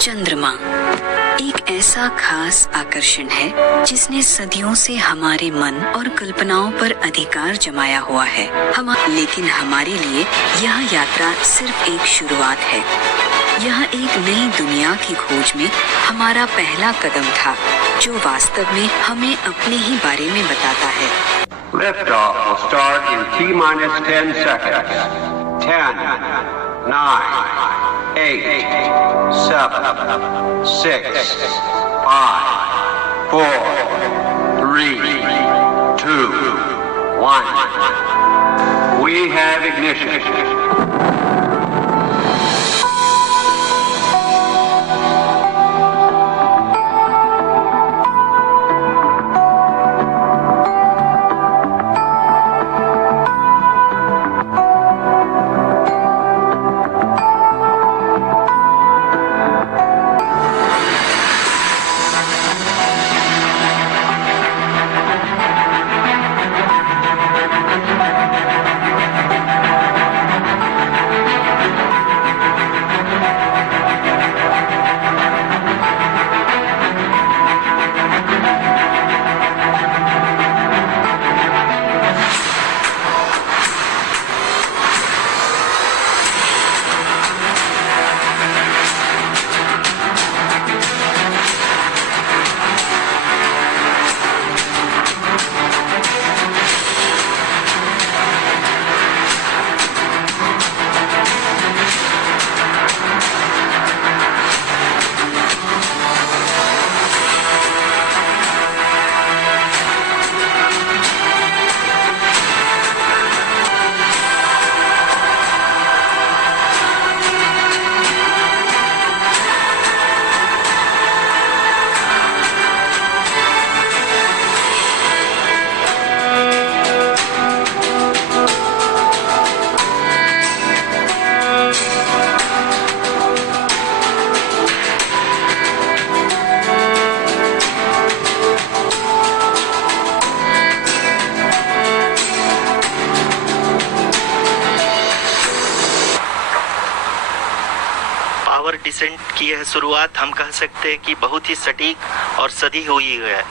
चंद्रमा एक ऐसा खास आकर्षण है जिसने सदियों से हमारे मन और कल्पनाओं पर अधिकार जमाया हुआ है। लेकिन हमारे लिए यह यात्रा सिर्फ एक शुरुआत है। यह एक नई दुनिया की खोज में हमारा पहला कदम था, जो वास्तव में हमें अपने ही बारे में बताता है। Liftoff will start in T-minus 10 seconds. 10, 9, 8, 7, 6, 5, 4, 3, 2, 1. We have ignition. Power descent की यह शुरुआत हम कह सकते हैं कि बहुत ही सटीक और सधी हुई है,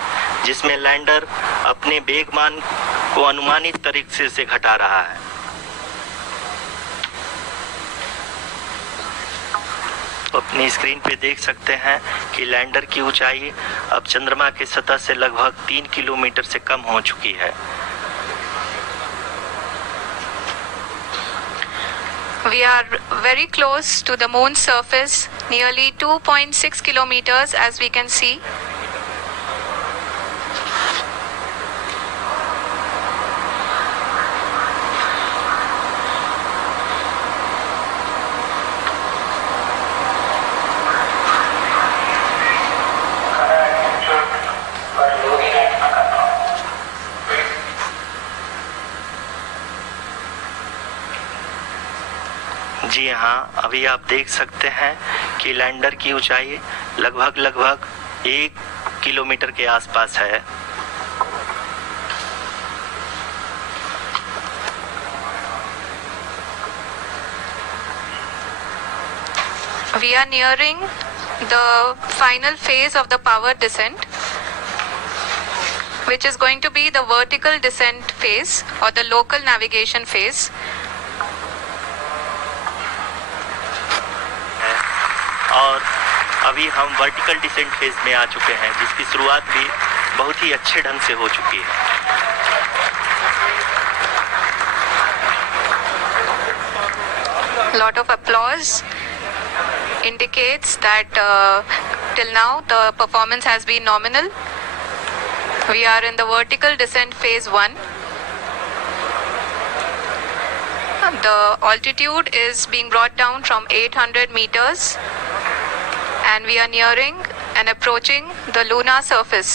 जिसमें लैंडर अपने वेगमान को अनुमानित तरीके से घटा रहा है। अपनी स्क्रीन पे देख सकते हैं कि लैंडर की ऊंचाई अब चंद्रमा की सतह से लगभग 3 किलोमीटर से कम हो चुकी है। We are very close to the moon's surface, nearly 2.6 kilometers as we can see. जी हाँ, अभी आप देख सकते हैं कि लैंडर की ऊंचाई लगभग 1 किलोमीटर के आसपास है। We are nearing the final phase of the power descent, which is going to be the vertical descent phase or the local navigation phase. और अभी हम वर्टिकल डिसेंट फेज में आ चुके हैं, जिसकी शुरुआत भी बहुत ही अच्छे ढंग से हो चुकी है। Lot of applause indicates that till now the performance has been nominal. We are in the vertical descent phase 1. The altitude is being brought down from 800 meters and we are nearing and approaching the lunar surface.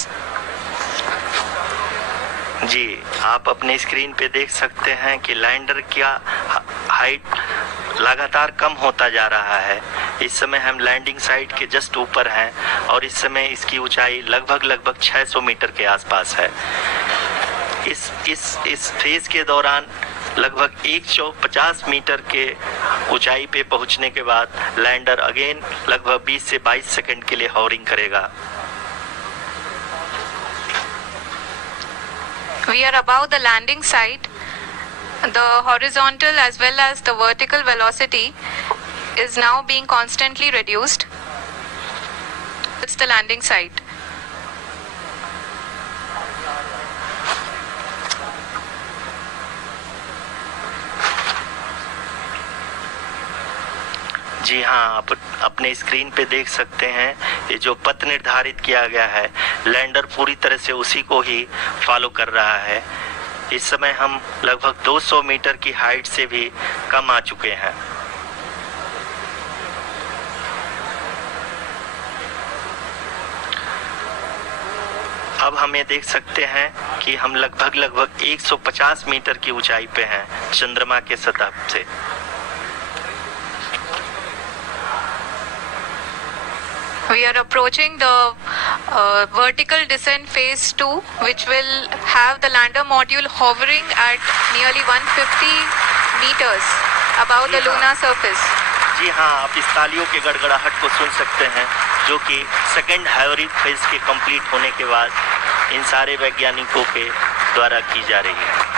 जी, आप अपने screen पे देख सकते हैं कि lander का height लगातार कम होता जा रहा है। इस समय हम लैंडिंग साइट के जस्ट ऊपर हैं और इस समय इसकी ऊंचाई लगभग 600 मीटर के आसपास है। इस फेज के दौरान लगभग 150 मीटर के ऊंचाई पे पहुंचने के बाद लैंडर अगेन लगभग 20 से 22 सेकंड के लिए हॉवरिंग करेगा। We are above the landing site. The horizontal as well as the vertical velocity is now being constantly reduced. It's the landing site. जी हाँ, आप अपने स्क्रीन पे देख सकते हैं ये जो पथ निर्धारित किया गया है लैंडर पूरी तरह से उसी को ही फॉलो कर रहा है। इस समय हम लगभग 200 मीटर की हाइट से भी कम आ चुके हैं। अब हम ये देख सकते हैं कि हम लगभग 150 मीटर की ऊंचाई पे हैं चंद्रमा के सतह से। We are approaching the vertical descent phase 2, which will have the lander module hovering at nearly 150 meters above the lunar surface. जी हाँ, आप इस तालियों के गड़गड़ाहट को सुन सकते हैं जो कि सेकेंड हाइवरिंग फेज के कंप्लीट होने के बाद इन सारे वैज्ञानिकों के द्वारा की जा रही है।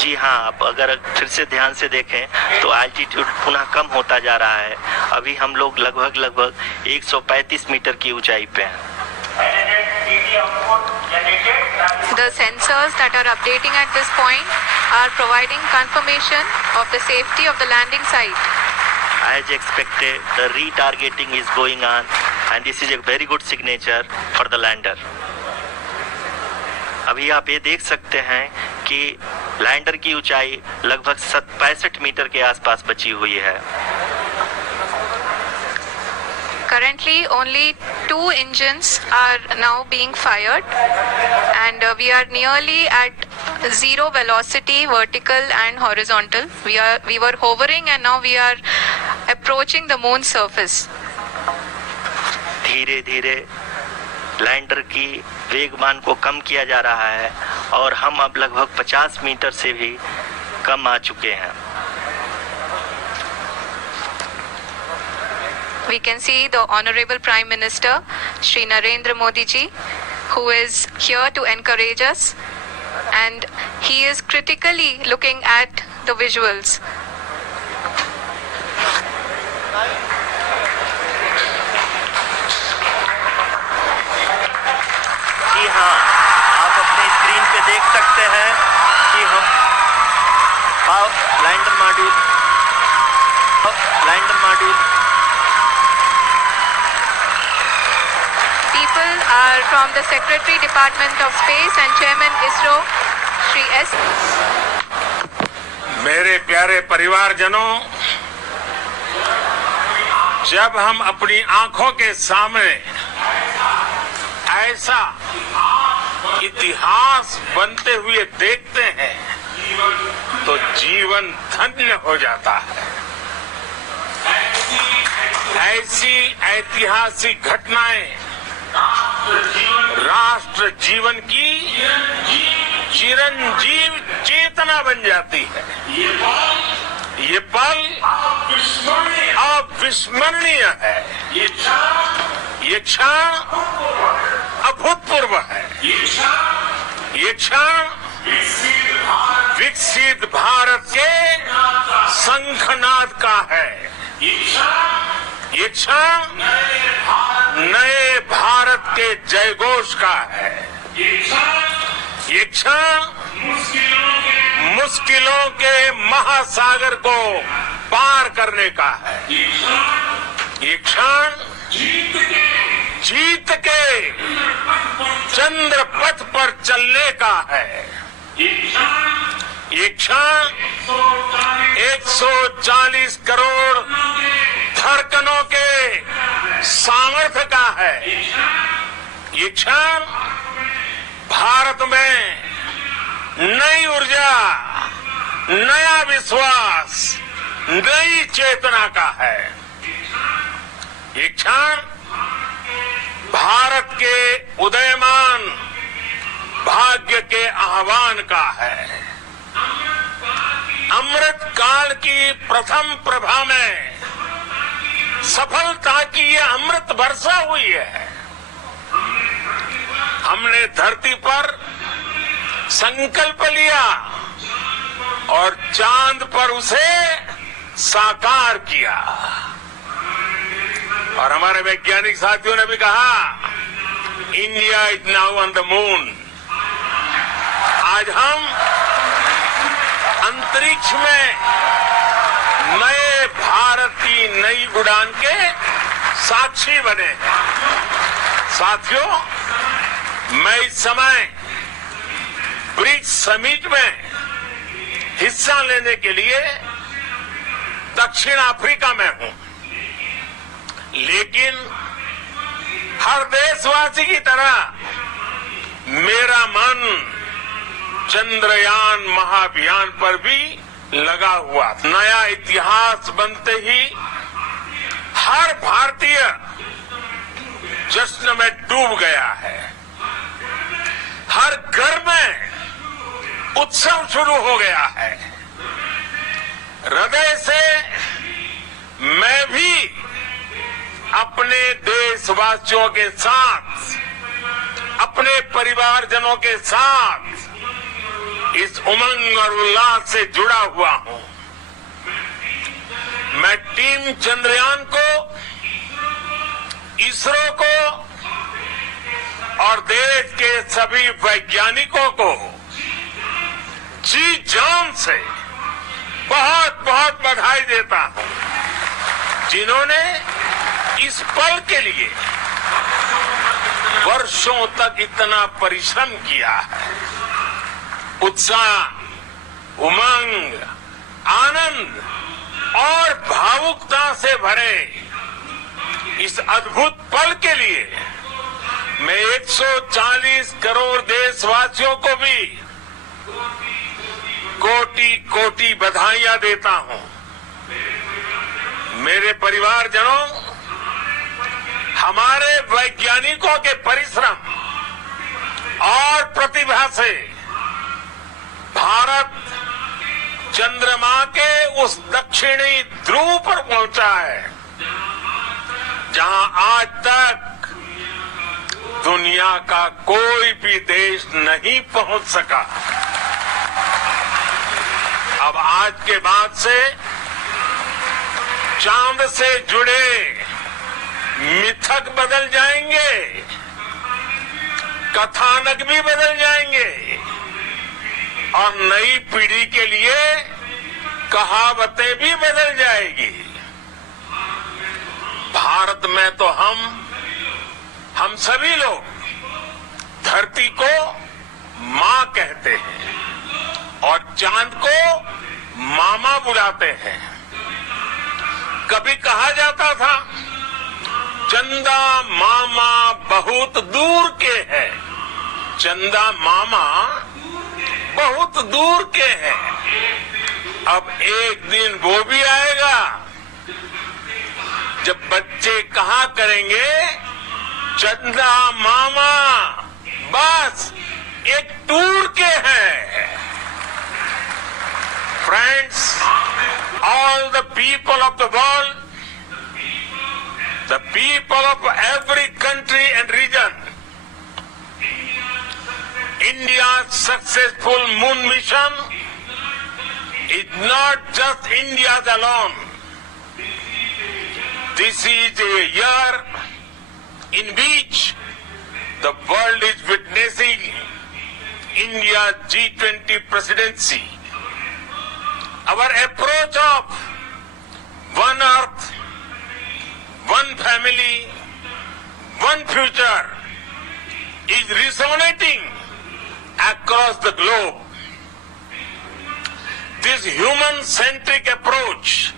जी हाँ, आप अगर फिर से ध्यान से देखें तो एल्टीट्यूड पुनः कम होता जा रहा है। अभी हम लोग लगभग 135 मीटर की ऊंचाई पे हैं। The sensors that are updating at this point are providing confirmation of the safety of the landing site. As expected, the retargeting is going on and this is a very good signature for the lander. अभी आप ये देख सकते हैं कि lander की ऊंचाई लगभग 65 मीटर के आसपास बची हुई है। Currently, only 2 engines are now being fired, and we are nearly at zero velocity, vertical and horizontal. We were hovering, and now we are approaching the moon's surface. धीरे धीरे लैंडर की वेगमान को कम किया जा रहा है और हम अब लगभग 50 मीटर से भी कम आ चुके हैं। We can see the Honorable Prime Minister, Shri Narendra Modi ji, who is here to encourage us, and he is critically looking at the visuals. जी हाँ, आप अपने स्क्रीन पे देख सकते हैं कि हम lander module People are from the Secretary Department of Space and Chairman ISRO, Shri S. मेरे प्यारे परिवारजनों, जब हम अपनी आंखों के सामने ऐसा इतिहास बनते हुए देखते हैं तो जीवन धन्य हो जाता है। ऐसी ऐतिहासिक घटनाएं राष्ट्र जीवन की चिरंजीव चेतना बन जाती है। ये पल अविस्मरणीय है। ये क्षण अभूतपूर्व है। ये क्षण विकसित भारत के शंखनाद का है। ये क्षण नए भारत के जयघोष का है। ये क्षण मुश्किलों के महासागर को पार करने का है। ये क्षण जीत के चंद्र पथ पर चलने का है। ये क्षण 140 करोड़ धड़कनों के सामर्थ्य का है। ये क्षण भारत में नई ऊर्जा, नया विश्वास, नई चेतना का है। ये क्षण भारत के उदयमान भाग्य के आह्वान का है। अमृत काल की प्रथम प्रभा में सफलता की ये अमृत वर्षा हुई है। हमने धरती पर संकल्प लिया और चांद पर उसे साकार किया। और हमारे वैज्ञानिक साथियों ने भी कहा, India is now on the moon. आज हम अंतरिक्ष में नए भारत की नई उड़ान के साक्षी बने हैं। साथियों, मैं इस समय ब्रिक्स समिट में हिस्सा लेने के लिए दक्षिण अफ्रीका में हूं, लेकिन हर देशवासी की तरह मेरा मन चंद्रयान महाअभियान पर भी लगा हुआ। नया इतिहास बनते ही हर भारतीय जश्न में डूब गया है। हर घर में उत्सव शुरू हो गया है। हृदय से मैं भी अपने देशवासियों के साथ, अपने परिवारजनों के साथ इस उमंग और उल्लास से जुड़ा हुआ हूं। मैं टीम चंद्रयान को, इसरो को और देश के सभी वैज्ञानिकों को जी जान से बहुत बहुत बधाई देता हूं, जिन्होंने इस पल के लिए वर्षों तक इतना परिश्रम किया है। उत्साह, उमंग, आनंद और भावुकता से भरे इस अद्भुत पल के लिए मैं 140 करोड़ देशवासियों को भी कोटि कोटि बधाइयां देता हूं। मेरे परिवारजनों, हमारे वैज्ञानिकों के परिश्रम और प्रतिभा से भारत चंद्रमा के उस दक्षिणी ध्रुव पर पहुंचा है, जहां आज तक दुनिया का कोई भी देश नहीं पहुंच सका। अब आज के बाद से चांद से जुड़े मिथक बदल जाएंगे, कथानक भी बदल जाएंगे और नई पीढ़ी के लिए कहावतें भी बदल जाएगी। भारत में तो हम सभी लोग धरती को मां कहते हैं और चांद को मामा बुलाते हैं। कभी कहा जाता था, चंदा मामा बहुत दूर के हैं। चंदा मामा बहुत दूर के हैं। अब एक दिन वो भी आएगा जब बच्चे कहा करेंगे, चंदा मामा बस एक टूर के हैं। Friends, all the people of the world, the people of every country and region, India's successful moon mission is not just India's alone. This is a year in which the world is witnessing India's G20 presidency. Our approach of one earth, one family, one future is resonating across the globe. This human-centric approach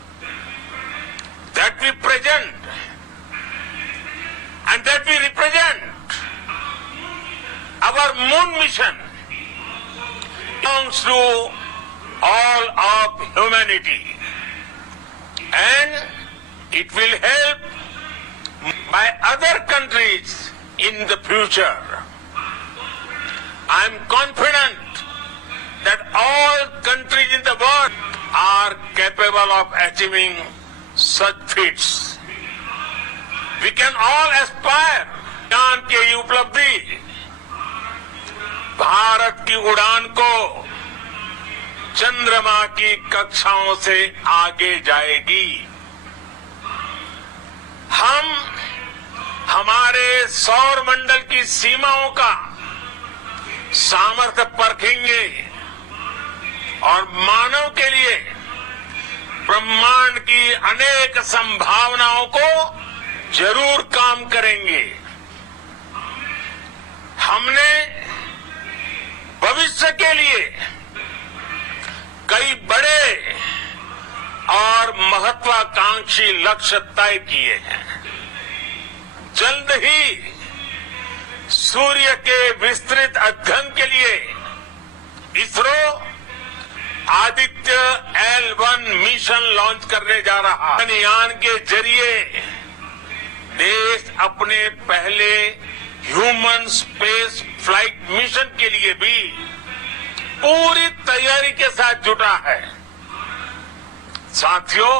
that we present and that we represent, our moon mission belongs to all of humanity, and it will help by other countries in the future. I am confident that all countries in the world are capable of achieving such feats. We can all aspire ज्ञान की ये उपलब्धि भारत की उड़ान को चंद्रमा की कक्षाओं से आगे जाएगी। हम हमारे सौर मंडल की सीमाओं का सामर्थ्य परखेंगे और मानव के लिए ब्रह्मांड की अनेक संभावनाओं को जरूर काम करेंगे। हमने भविष्य के लिए कई बड़े और महत्वाकांक्षी लक्ष्य तय किए हैं। जल्द ही सूर्य के विस्तृत अध्ययन के लिए ISRO Aditya L1 mission launch करने जा रहा है। यान के जरिए देश अपने पहले ह्यूमन स्पेस फ्लाइट मिशन के लिए भी पूरी तैयारी के साथ जुटा है। साथियों,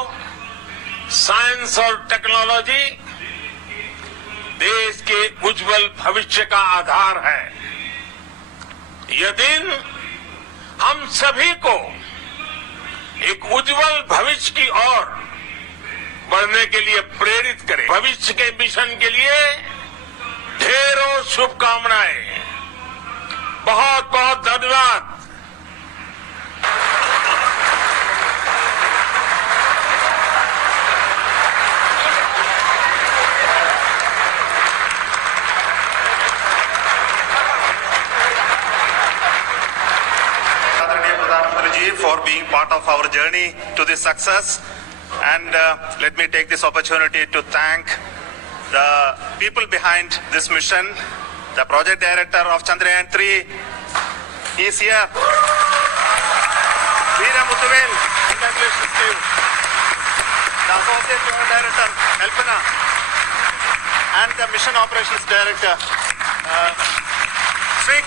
साइंस और टेक्नोलॉजी देश के उज्जवल भविष्य का आधार है। यह दिन हम सभी को एक उज्जवल भविष्य की ओर बढ़ने के लिए प्रेरित करे। भविष्य के मिशन के लिए ढेरों शुभकामनाएं। बहुत बहुत धन्यवाद। for being part of our journey to this success. And let me take this opportunity to thank the people behind this mission. The project director of Chandrayaan 3 is here. Veera Muthuvel, congratulations to you. The associate project director, Kalpana, and the mission operations director,